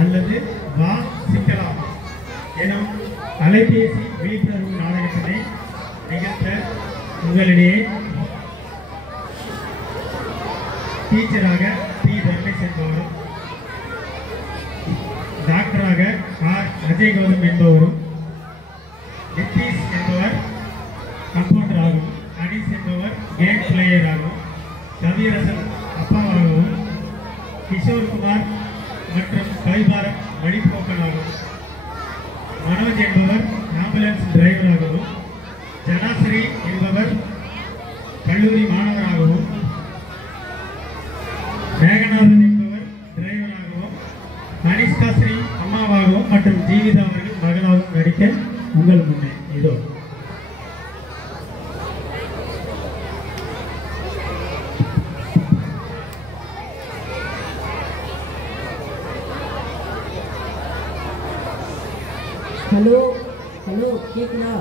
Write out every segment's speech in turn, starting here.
அல்லது வாசிக்கலாம் எனும் அலைபேசி விழிப்புணர்வு நாடகத்தினை நிகழ்த்த உங்களிடையே டீச்சராக பி தர்மேஷ் என்பவரும், டாக்டராக ஆர் அஜய் கௌதம் என்பவரும், நித்தீஷ் என்பவர் கம்பவுண்டர் ஆகும், அனீஸ் என்பவர் கேம் பிளேயர் ஆகும், கவியரசன் அப்பாவாகவும், கிஷோர்குமார் மற்றும் கவிபாரத் வழிபோக்கனாகவும், மனோஜ் என்பவர் ஆம்புலன்ஸ் டிரைவராகவும், ஜனாஸ்ரீ என்பவர் கல்லூரி மாணவராகவும், மேகநாதன் என்பவர் டிரைவராகவும், அனிஷ்கா ஸ்ரீ அம்மாவாகவும் மற்றும் ஜீவிதா அவர்கள் மகளாகவும் நடிக்க உங்கள் முன்னே இதோ. ஹலோ ஹலோ கேட்குதா?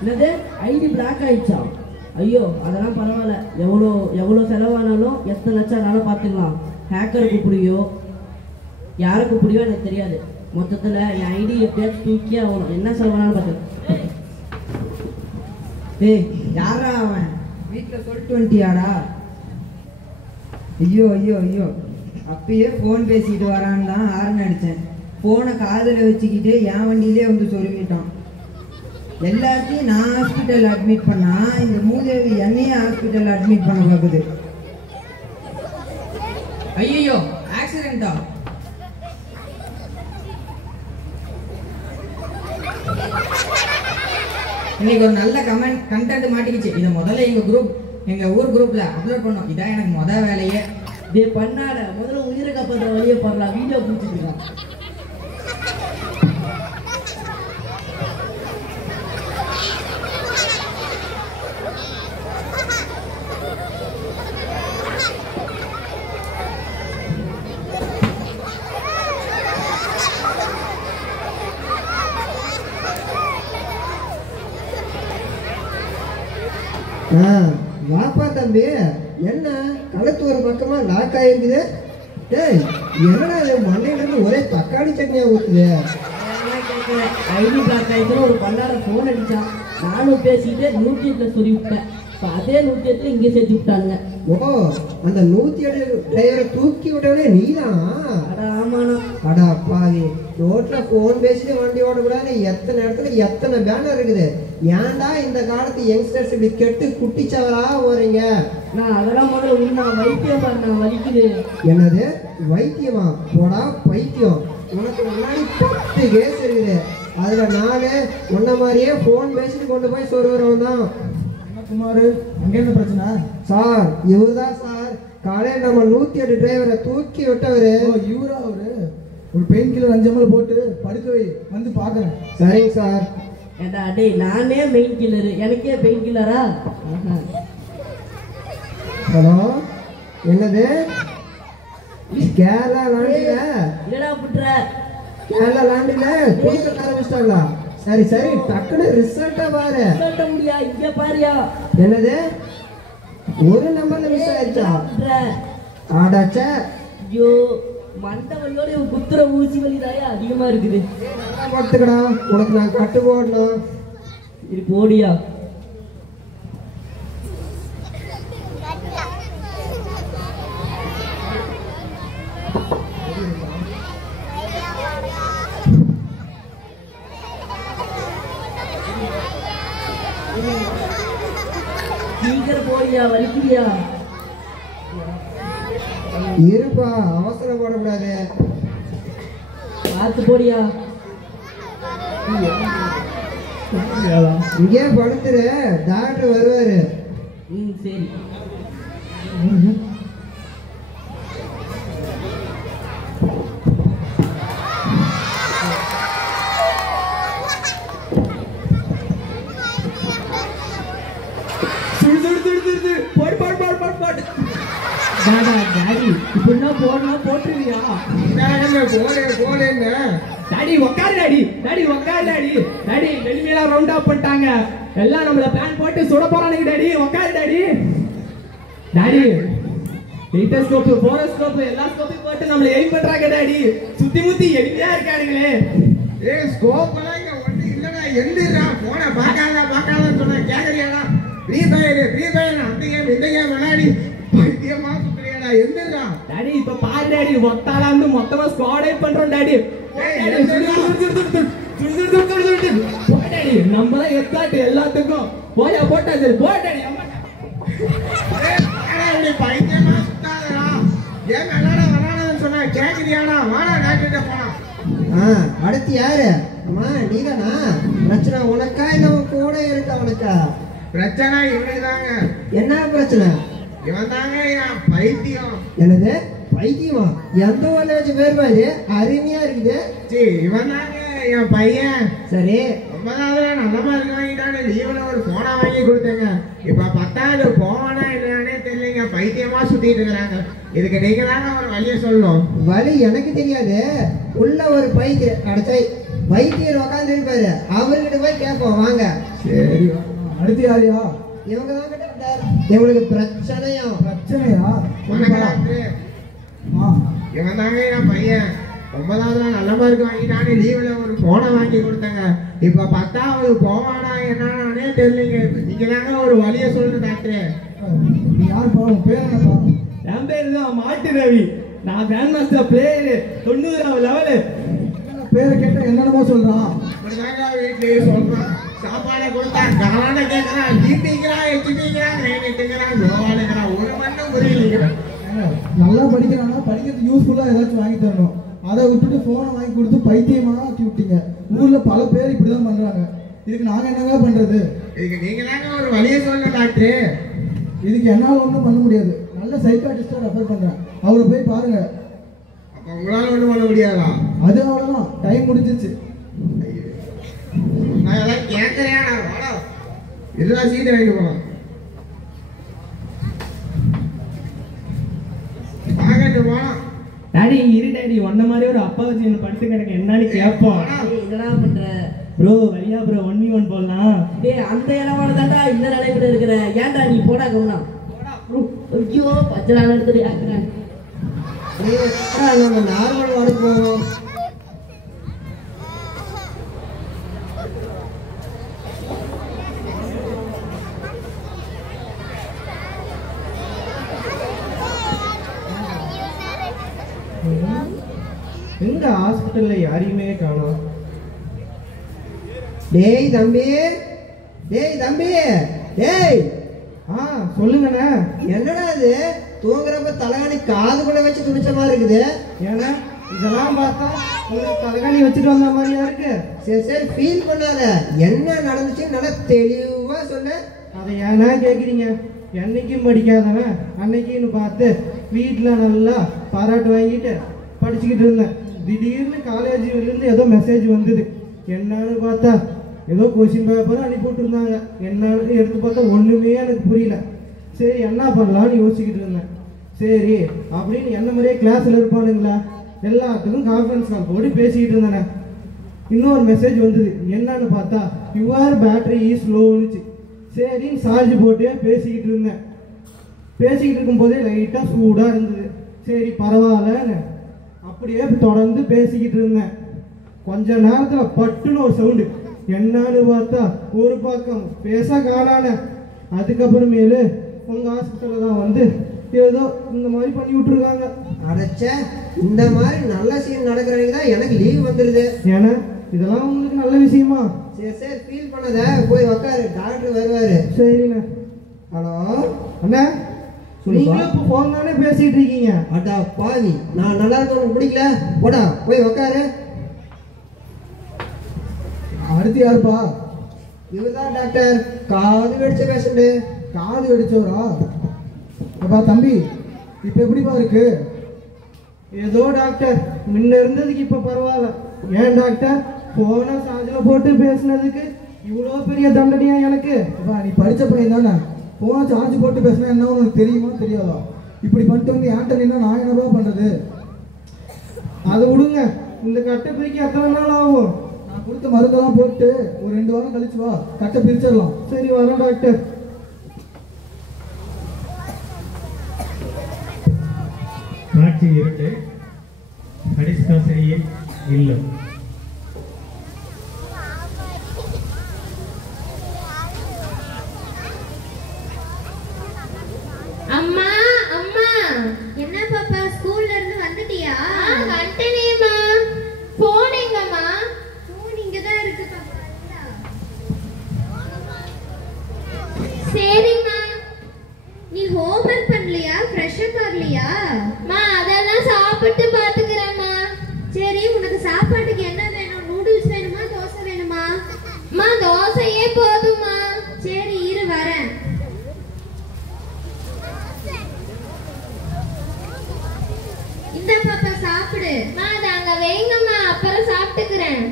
என்னது ஐடி பிளாக் ஆயிடுச்சா? ஐயோ அதெல்லாம் பரவாயில்ல, எவ்வளோ செலவானாலும் எத்தனை லட்சம் ஆனாலும் பார்த்துக்கலாம். ஹேக்கர் கூப்பிடுவியோ யாரை கூப்பிடுவியோ எனக்கு தெரியாது. மொத்தத்தில் என் ஐடி எப்படியாச்சும் தூக்கியே ஆகணும். என்ன செலவானாலும் பார்த்துக்கலாம். டேய் யாரா அவன்? வீட்டில் சொல்லிட்டு வந்துட்டியாடா? ஐயோ ஐயோ ஐயோ, அப்பயே ஃபோன் பேசிக்கிட்டு வரான்னு தான் ஹார்ன் அடித்தேன். ஃபோனை காதில் வச்சுக்கிட்டு என் வண்டியிலே வந்து சொருவிட்டான். எல்லாத்தையும் நான் ஹாஸ்பிட்டல் அட்மிட் பண்ணா இந்த மூதேவி என்னையே ஹாஸ்பிட்டல் அட்மிட் பண்ண பார்க்குது. ஐயோ ஆக்சிடென்ட்டா? இன்னைக்கு ஒரு நல்ல கண்டென்ட் மாட்டிக்கிச்சு. இதை முதல்ல எங்கள் ஊர் குரூப்பில் அப்லோட் பண்ணோம். இதான் எனக்கு வேலையே. இதே பண்ணாட முதல்ல உயிரை காப்பாற்ற வழியை போடலாம். வீடியோ பிடிச்சிட்டு இருக்கான். வாப்பா தம்பி, என்ன களத்து ஒரு பக்கமா லாக் ஆயிருக்குது? டேய் என்னடா இது மண்டையிலிருந்து ஒரே தக்காளி சட்னியா ஊத்துது? ஐடி பிளாக் ஆயிடுச்சுன்னு ஒரு பண்ணாட ஃபோன் அடிச்சான். நானும் பேசிக்கிட்டு 108 சொல்லி விட்டேன். இப்போ அதே 108 இங்கே சேர்த்து விட்டானுங்க. ஓ, அந்த 108 டிரைவரை தூக்கி விட்டவனே நீதானா? அட ஆமாண்ணா. அடா பாவி, ரோட்ல ஃபோன் பேசிட்டு வண்டி ஓடக்கூடாது. எத்தனை இடத்துல எத்தனை பேனர் இருக்குது. ஏன்டா இந்த காலத்து யங்ஸ்டர்ஸ் இப்படி கெட்டு குட்டிச்சவரா போறீங்க? நான் அதெல்லாம் முதல்ல உண்ணா வைத்தியம் பண்ண வலிக்குது. என்னது வைத்தியமா? போடா பைத்தியம். உனக்கு முன்னாடி 10 கேஸ் இருக்குது. அதுல 4 உன்ன மாதிரியே ஃபோன் பேசிட்டு கொண்டு போய் சொருகிறவன் தான். குமார், அங்கே என்ன பிரச்சனை? சார் இவர்தான் சார் காலையில் நம்ம 108 டிரைவரை தூக்கி விட்டவரு. இவரா? அவரு ஒரு பெயின் கில்லர் 5 ml போட்டு படுக்க வை, வந்து பார்க்குறேன். சரிங்க சார். ஏடா டேய், நானே பெயின் கில்லரு, எனக்கே பெயின் கில்லரா? ஹலோ, என்னது கேரளா லாண்டில? இல்லடா புட்ற, கேரளா லாண்டில கொடுக்க ஆரம்பிச்சிட்டாங்களா? சரி சரி, டக்குனு ரிசல்ட்டா பாரு. சொல்ல முடியா? இங்க பாரியா. என்னது ஒரு நம்பர்ல மிஸ் ஆயிடுச்சா? ஆடாச்சே. ஐயோ, மண்டை வலியோட குத்துற ஊசி வலிதாயா அதிகமா இருக்குது. பார்த்துக்கடா, உனக்கு நான் கட்டு போடணும். இது போடியா. சீக்கிரம் போடியா, வலிக்குதியா? இருப்பா, அவசரப்படக்கூடாது. பார்த்து போடியா. இங்கே படுத்துரு, டாக்டர் வருவாரு. சரி. இப்படிதான் போடணும், போட்டுருவியா? டாடி உக்காரு டாடி, டாடி உக்காரு டாடி, டாடி வெளியில ரவுண்ட் அப் பண்ணிட்டாங்க. எல்லாம் நம்மள பிளான் போட்டு சுட போறானுங்க டாடி. உக்காரு டாடி. டாடி லைட்டோஸ்கோப் போரோஸ்கோப் எல்லா ஸ்கோப்பையும் போட்டு நம்மள எய்ம் பண்றாங்க டாடி சுத்தி முத்தி எளிமையா இருக்கானுங்களே ஏய் ஸ்கோப்லாம் இங்க ஒண்ணு இல்லடா எந்திரா போன பார்க்காதன்னு சொன்னா கேக்குறியாடா ஃப்ரீ ஃபயர் அந்த கேம் இந்த கேம் விளையாடி பைத்தியமா சுத்துறியாடா எந்திரா டாடி இப்ப பாரு டாடி ஒத்தாளா வந்து மொத்தமா ஸ்குவாடே பண்றோம் டாடி டாடி நம்ம தான் எத்தாட்டு எல்லாத்துக்கும் போயா போட்டா சரி போ டாடி பைத்தியமா சுத்தாதடா ஏன் விளையாடாதன்னு சொன்னா கேக்குறியாடா வாடா டாக்டர்கிட்ட போனா அடுத்து யாரு அம்மா நீதானா பிரச்சனை உனக்கா இல்ல உன் கூட இருக்கா உனக்கா பிரச்சனை இவனுக்கு தாங்க என்ன பிரச்சனை இவன் தாங்க என் பைத்தியம் என்னது பைத்தியமா எந்த ஊர்ல வச்சு பேர் பாரு அருமையா இருக்குது இவன் தாங்க என் பையன் சரி 9வது நல்ல மார்க் வாங்கிட்டானு லீவ்ல ஒரு போனை வாங்கி கொடுத்தேங்க இப்ப 10வது போவானா இல்லையானே தெரியலங்க பைத்தியமா சுத்திட்டு இருக்கிறாங்க இதுக்கு நீங்க தாங்க ஒரு வழியை சொல்லணும் வழி எனக்கு தெரியாது உள்ள ஒரு வைத்தியர் உட்காந்து இருப்பாரு அவர்கிட்ட போய் கேட்போம் வாங்க சரி அடுத்து யாரையா இவங்க தான் கிட்ட இவங்களுக்கு பிரச்சனையா இவன் தாங்க என் பையன் 9வது நல்ல மார்க் வாங்கிட்டானு லீவ்ல ஒரு போனை வாங்கி கொடுத்தாங்க இப்ப 10வது போவானா என்னன்னே தெரியலங்க நீங்க தாங்க ஒரு வழியை சொல்லுங்க டாக்டர் நீ யாருப்பா உன் பேர் என்னப்பா என் பேரு தான் மாட்டு ரவி நான் கிராண்ட் மாஸ்டர் பிளேயரு 90வது லெவலு பேரை கேட்டா என்னென்னமோ சொல்றான் வீட்லயே சொல்றான் சாப்பாடை கொடுத்தா காலான கேட்கறான் ஜீட்டிங்கிறான் எச்சிட்டிங்கிறான் நைட்டுங்கிறான் கோவாலுங்கிறான் ஒரு மண்ணும் புரியலைங்கிறான் நல்லா படிக்கிறானா படிக்கிறது யூஸ்ஃபுல்லா ஏதாச்சும் வாங்கி தரணும் அதை விட்டுட்டு போனை வாங்கி கொடுத்து பைத்தியமா ஆக்கி விட்டீங்க ஊர்ல பல பேர் இப்படிதான் பண்றாங்க இதுக்கு நாங்க என்னங்க பண்றது இதுக்கு நீங்க தாங்க ஒரு வழியை சொல்லுங்க டாக்டர் இதுக்கு என்னால ஒன்றும் பண்ண முடியாது நல்ல சைக்காட்டிஸ்டா ரெஃபர் பண்றேன் அவரை போய் பாருங்க அப்ப உங்களால ஒண்ணும் பண்ண முடியாதா அது அவ்வளவுதான் டைம் முடிஞ்சிருச்சு நான் எல்லாம் கேட்கறேன் வாடா எல்லா சீட்டு வாங்கிட்டு போலாம் வாங்கிட்டு போலாம் டாடி இரு டாடி ஒன்ன மாதிரி ஒரு அப்பா வச்சு என்ன படுத்து கிடக்க என்னன்னு கேட்போம் என்னடா பண்ற ப்ரோ வழியா ப்ரோ 1v1 போடலாம் டேய் அந்த இளவான தாண்டா இந்த நிலைமையில இருக்கிற ஏன்டா நீ போடா கவனம் ஐயோ பச்சை எடுத்துட்டு யாக்குறேன் நம்ம நார்மல் வார்டு போவோம் எங்க ஹாஸ்பிட்டல்ல யாரையுமே காணோம் டேய் தம்பி டேய் சொல்லுங்கண்ணே என்னடா இது தூங்குறப்ப தலைகாணி காதுக்குள்ள வச்சு துணிச்ச மாதிரி இருக்குது ஏன்னா இதெல்லாம் பார்த்தா உங்களுக்கு தலைகாணி வச்சுட்டு வந்த மாதிரியா இருக்கு சரி ஃபீல் பண்ணாத என்ன நடந்துச்சு நல்லா தெளிவா சொல்லு அதை ஏன்னா கேக்குறீங்க என்னைக்கும் படிக்காதவன் அன்னைக்குன்னு பார்த்து வீட்டில் நல்லா பாராட்டு வாங்கிட்டு படிச்சுக்கிட்டு இருந்தேன் திடீர்னு காலேஜிலிருந்து ஏதோ மெசேஜ் வந்தது என்னன்னு பார்த்தா ஏதோ கொஸ்டின் பேப்பர் அனுப்பி விட்டுருந்தாங்க என்னன்னு எடுத்து பார்த்தா ஒன்றுமே எனக்கு புரியல சரி என்ன பண்ணலான்னு யோசிச்சுக்கிட்டு இருந்தேன் சரி அப்படின்னு என்ன மாதிரியே கிளாஸில் இருப்பானுங்களா எல்லாத்துக்கும் கான்ஃபரன்ஸ் கால் போட்டு பேசிக்கிட்டு இருந்தேனே இன்னொரு மெசேஜ் வந்தது என்னன்னு பார்த்தா யுவர் பேட்டரி இஸ் லோனுச்சு சரின்னு சார்ஜ் போட்டு பேசிக்கிட்டு இருந்தேன் பேசிக்கிட்டு இருக்கும்போதே லைட்டாக சூடாக இருந்தது சரி பரவாயில்லன்னு அப்படியே தொடர்ந்து பேசிக்கிட்டு இருந்தேன் கொஞ்ச நேரத்தில் பட்டுன்னு ஒரு சவுண்டு என்னன்னு பார்த்தா ஒரு பக்கம் பேச காணான அதுக்கப்புறமேலு உங்கள் ஹாஸ்பிட்டலில் தான் வந்து ஏதோ இந்த மாதிரி பண்ணி விட்டுருக்காங்க அடைச்ச இந்த மாதிரி நல்ல சீன் நடக்கிறவங்க தான் எனக்கு லீவ் வந்துடுது ஏன்னா இதெல்லாம் உங்களுக்கு நல்ல விஷயமா சரி ஃபீல் பண்ணாத போய் உக்காரு டாக்டர் வருவாரு சரிண்ணே ஹலோ அண்ணா நீங்களும் இப்போ ஃபோன் தானே பேசிட்டு இருக்கீங்க அடா பாவி நான் நல்லா இருக்க உனக்கு பிடிக்கல போடா போய் உக்காரு அடுத்து யாருப்பா இவர்தான் டாக்டர் காது வெடிச்ச பேஷண்ட் காது வெடிச்சவரா அப்பா தம்பி இப்போ எப்படிப்பா இருக்கு ஏதோ டாக்டர் முன்ன இருந்ததுக்கு இப்போ பரவாயில்ல ஏன் டாக்டர் போனை சார்ஜில் போட்டு பேசுனதுக்கு இவ்வளோ பெரிய தண்டனையா எனக்கு அப்பா நீ படித்த பையன் தானே போன சார்ஜ் போட்டு பேசினா என்ன உனக்கு தெரியுமா தெரியாதா இப்படி பண்ணிட்டு வந்து ஏன்ட்ட நின்னா நான் என்னப்பா பண்ணுறது அதை விடுங்க இந்த கட்டை பிரிக்க எத்தனை நாள் ஆகும் நான் கொடுத்த மருந்தெல்லாம் போட்டு ஒரு 2 வாரம் கழிச்சு வா கட்டை பிரிச்சிடலாம் சரி வரேன் டாக்டர் காட்சி 2 கனிஷ்காசிரியின் இல்லம். அம்மா அம்மா, என்ன பாப்பா ஸ்கூல்ல இருந்து வந்துட்டியா? வந்துட்டேனேம்மா. போன் எங்கம்மா? போன் இங்க தான் இருக்கு பாப்பா. சரிம்மா. நீ ஹோம்வொர்க் பண்ணலையா? ஃப்ரெஷ் அப் ஆகலையா? மா அதெல்லாம் சாப்பிட்டு பாத்துக்கறேம்மா. சரி, உனக்கு சாப்பாட்டுக்கு என்ன வேணும்? நூடுல்ஸ் வேணுமா தோசை வேணுமா? மா தோசையே போதுமா. சரி இரு வரேன். இந்த பாப்பா சாப்பிடு. மா அத அங்க வைங்கம்மா, அப்புறம் சாப்பிட்டுக்கிறேன்.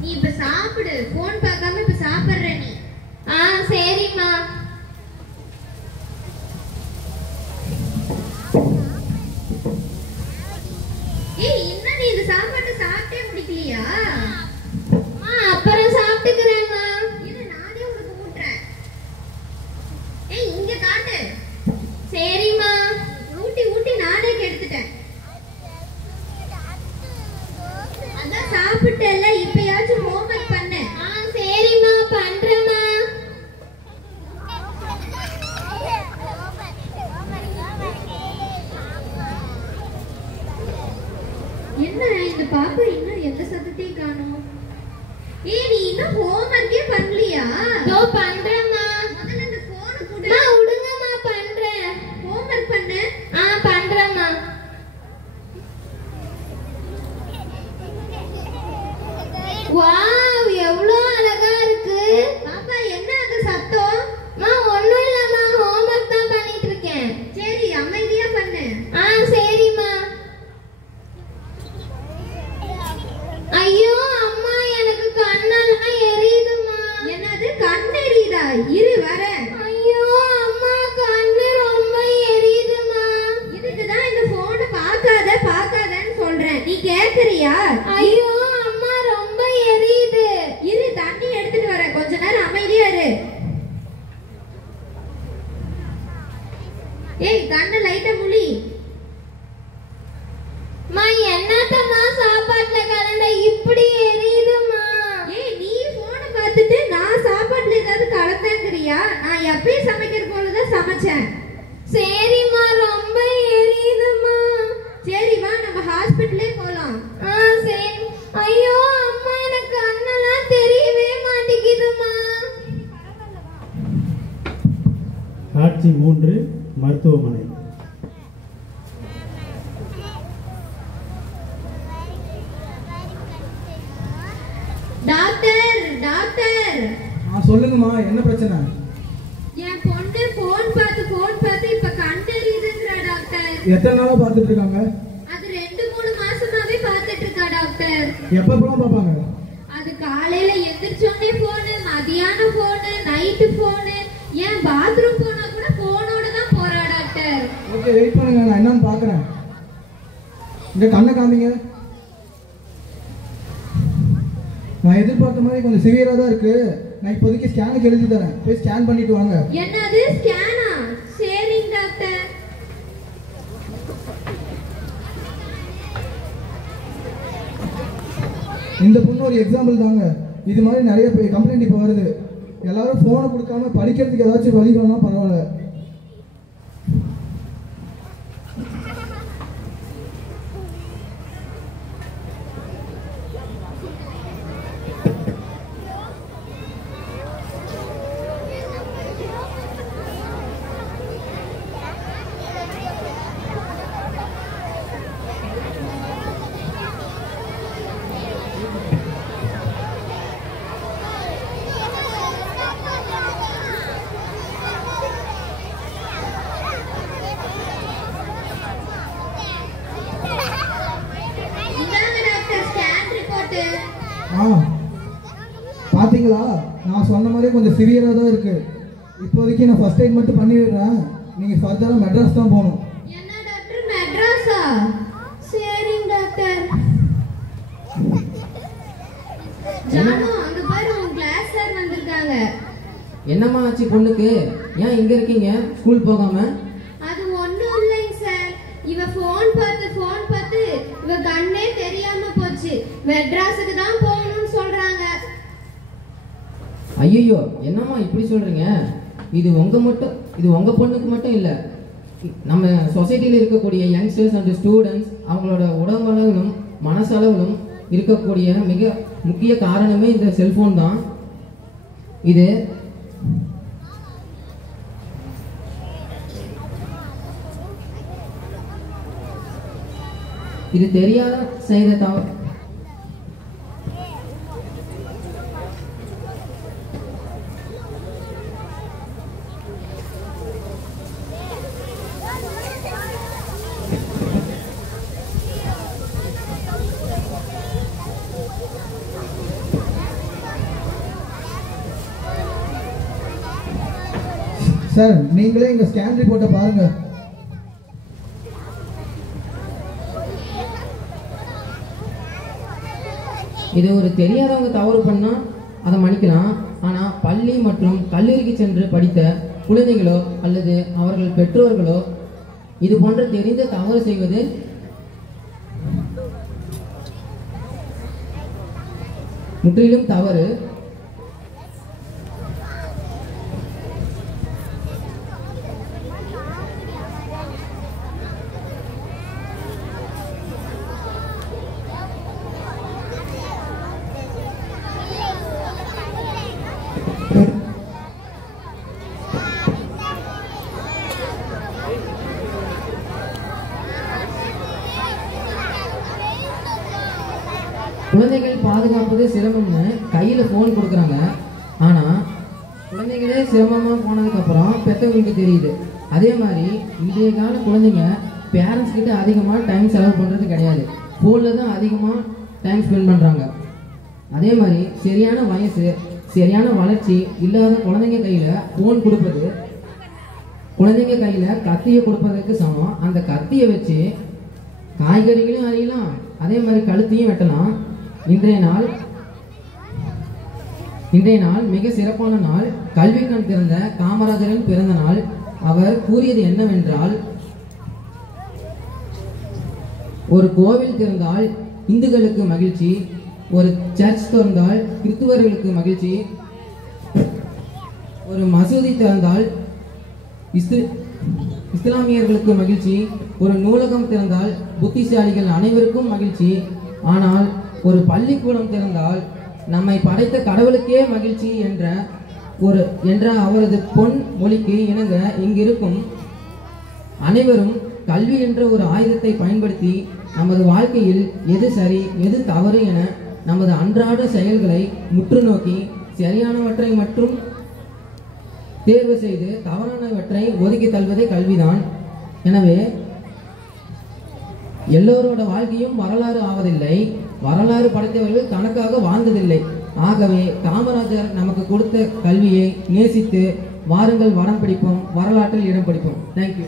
நீ இப்ப சாப்பிடு, போன் பார்க்காம இப்ப சாப்பிடுற நீ. சரிம்மா. ஏய், இன்னும் நீ இந்த சாப்பாட்டை சாப்பிட்டே முடிக்கலையா? அப்புறம் சாப்பிட்டுக்கிறேம்மா. இது நானே உனக்கு ஊட்டுறேன். ஏய், இங்க காட்டு. சரிம்மா. ஊட்டி ஊட்டி நானே கெடுத்துட்டேன். அதான் சாப்பிட்டல, இப்பயாச்சும் ஹோம்வொர்க் பண்ணு. சரிம்மா, பண்றேம்மா. என்ன இந்த பாப்பா இன்னும் எந்த சத்தத்தையும் காணோம்? ஏய், நீ இன்னும் ஹோம்வொர்க்கே பண்ணலையா? தோ பண்றேம்மா. முதல்ல இந்த போன் குடு. மா விடுங்கம்மா, பண்றேன். ஹோம்வொர்க் பண்ணு. பண்றேம்மா. வாவ், எவ்வளவு அழகா இருக்கு. பாப்பா என்ன அது சத்தம்? மா ஒண்ணும் இல்லம்மா, ஹோம்வொர்க் தான் பண்ணிட்டு இருக்கேன். சரி, அமைதியா பண்ணு. சரிம்மா. ஐயோ அம்மா, எனக்கு கண்ணெல்லாம் எரியுதுமா. என்னது, கண்ணு எரியுதா? இரு வரேன். ஐயோ அம்மா, கண்ணு ரொம்ப எரியுதுமா. இதுக்கு தான் இந்த போனை பார்க்காதன்னு சொல்றேன். நீ கேக்குறியா? ஐயோ அம்மா, ரொம்ப எரியுது. இரு, தண்ணி எடுத்துட்டு வரேன். கொஞ்ச நேரம் அமைதியா இரு. ஏய், கண்ணு லைட்டா முழி. மா என்னத்தம்மா சாப்பாட்டுல கலந்த இப்படி எரியுதுமா? ஏய், நீ போனை பார்த்துட்டு நான் சாப்பாட்டுல ஏதாவது கலந்தேங்கறியா? நான் எப்பயும் சமைக்கிற போலதான் சமைச்சேன். சரிம்மா, ரொம்ப எரியுதுமா. சரி வா, நம்ம ஹாஸ்பிடல்லே போலாம். சரி. ஐயோ அம்மா, எனக்கு கண்ணெல்லாம் தெரியவே மாட்டேங்குதுமா. காட்சி 3 மருத்துவமனை. Doctor doctor. சொல்லுங்கம்மா, என்ன பிரச்சனை? என் பொண்ணு போன் பார்த்து இப்ப கண் எரியுதுங்கறா டாக்டர். எத்தனை நாளா பார்த்துட்டு இருக்காங்க? அது 2-3 மாசமாவே பார்த்துட்டு இருக்கா டாக்டர். எப்பப்பலாம் பார்ப்பாங்க? அது காலையில எந்திரிச்சோடனே போனு, மதியானம் போனு, நைட்டு போனு, ஏன் பாத்ரூம் போனா கூட போனோட தான் போறா டாக்டர். ஓகே, வெயிட் பண்ணுங்க, நான் என்னன்னு பார்க்கறேன். இந்த கண்ணை காமிங்க. நான் எதிர்பார்த்த மாதிரி கொஞ்சம் சிவியரா தான் இருக்கு. நான் இப்போதைக்கு ஸ்கேனுக்கு எழுதி தரேன், போய் ஸ்கேன் பண்ணிட்டு வாங்க. என்னது ஸ்கேனா? சரிங்க டாக்டர். இந்த பொண்ணு ஒரு எக்ஸாம்பிள் தாங்க. இது மாதிரி நிறைய கம்ப்ளைண்ட் இப்போ வருது. எல்லாரும் ஃபோனை கொடுக்காம படிக்கிறதுக்கு ஏதாச்சும் வழி வேணா பரவாயில்ல. பாத்தீங்களா, நான் சொன்ன மாதிரி கொஞ்சம் சிவியரா தான் இருக்கு. இப்போதைக்கு நான் ஃபர்ஸ்ட் எய்ட் மட்டும் பண்ணிடுறேன். நீங்க ஃபர்தரா மெட்ராஸ் தான் போகணும். என்ன டாக்டர், மெட்ராஸா? சரிங்க டாக்டர். ஜானு, அங்க பாரு, உன் கிளாஸ் சார் வந்திருக்காங்க. என்னம்மா ஆச்சு பொண்ணுக்கு? ஏன் இங்க இருக்கீங்க ஸ்கூல் போகாம? அது ஒண்ணும் இல்லைங்க சார். இவ ஃபோன் பார்த்து இவ கண்ணே தெரியாம போச்சு. மெட்ராஸுக்கு தான் போகணும்னு சொல்றாங்க. ஐயோ, என்னம்மா இப்படி சொல்றீங்க? இது உங்க பொண்ணுக்கு மட்டும் இல்ல, நம்ம சொசைட்டியில் இருக்கக்கூடிய யங்ஸ்டர்ஸ் அண்ட் ஸ்டூடெண்ட்ஸ் அவங்களோட உடம்பளவிலும் மனசளவிலும் இருக்கக்கூடிய மிக முக்கிய காரணமே இந்த செல்போன் தான். இது தெரியாத செய்த தவறு. சார், நீங்களே இங்க ஸ்கேன் ரிப்போர்ட்டை பாருங்க. இது ஒரு தெரியாதவங்க தவறு பண்ணா அதை மன்னிக்கலாம். ஆனா பள்ளி மற்றும் கல்லூரிக்கு சென்று படித்த குழந்தைகளோ அல்லது அவர்கள் பெற்றோர்களோ இது போன்ற தெரிந்த தவறு செய்வது முற்றிலும் தவறு. குழந்தைகள் பாதுகாப்பது சிரமம்னு கையில் ஃபோன் கொடுக்குறாங்க. ஆனால் குழந்தைகளே சிரமமாக போனதுக்கப்புறம் பெற்றவங்களுக்கு தெரியுது. அதே மாதிரி இன்றைய கால குழந்தைங்க பேரண்ட்ஸ் கிட்ட அதிகமாக டைம் செலவு பண்ணுறது கிடையாது, ஃபோனில் தான் அதிகமாக டைம் ஸ்பெண்ட் பண்ணுறாங்க. அதே மாதிரி சரியான வயசு சரியான வளர்ச்சி இல்லாத குழந்தைங்க கையில் ஃபோன் கொடுப்பது குழந்தைங்க கையில் கத்தியை கொடுப்பதற்கு சமம். அந்த கத்தியை வச்சு காய்கறிகளையும் அறியலாம், அதே மாதிரி கழுத்தையும் வெட்டலாம். இன்றைய நாள் மிக சிறப்பான நாள். கல்வி கண் திறந்த காமராஜரின் பிறந்த நாள். அவர் கூறியது என்னவென்றால், ஒரு கோவில் திறந்தால் இந்துக்களுக்கு மகிழ்ச்சி, ஒரு சர்ச் திறந்தால் கிறிஸ்துவர்களுக்கு மகிழ்ச்சி, ஒரு மசூதி திறந்தால் இஸ்லாமியர்களுக்கு மகிழ்ச்சி, ஒரு நூலகம் திறந்தால் புத்திசாலிகள் அனைவருக்கும் மகிழ்ச்சி. ஆனால் ஒரு பள்ளிக்கூடம் திறந்தால் நம்மை படைத்த கடவுளுக்கே மகிழ்ச்சி என்ற அவரது பொன் மொழிக்கு இணங்க இங்கிருக்கும் அனைவரும் கல்வி என்ற ஒரு ஆயுதத்தை பயன்படுத்தி நமது வாழ்க்கையில் எது சரி எது தவறு என நமது அன்றாட செயல்களை முற்று நோக்கி சரியானவற்றை மட்டும் தேர்வு செய்து தவறானவற்றை ஒதுக்கி தள்ளுவதே கல்விதான். எனவே எல்லோரோட வாழ்க்கையும் வரலாறு ஆவதில்லை, வரலாறு படைத்தவர்கள் தனக்காக வாழ்ந்ததில்லை. ஆகவே காமராஜர் நமக்கு கொடுத்த கல்வியை நேசித்து வாருங்கள் வடம் பிடிப்போம், வரலாற்றில் இடம் பிடிப்போம். தேங்க்யூ.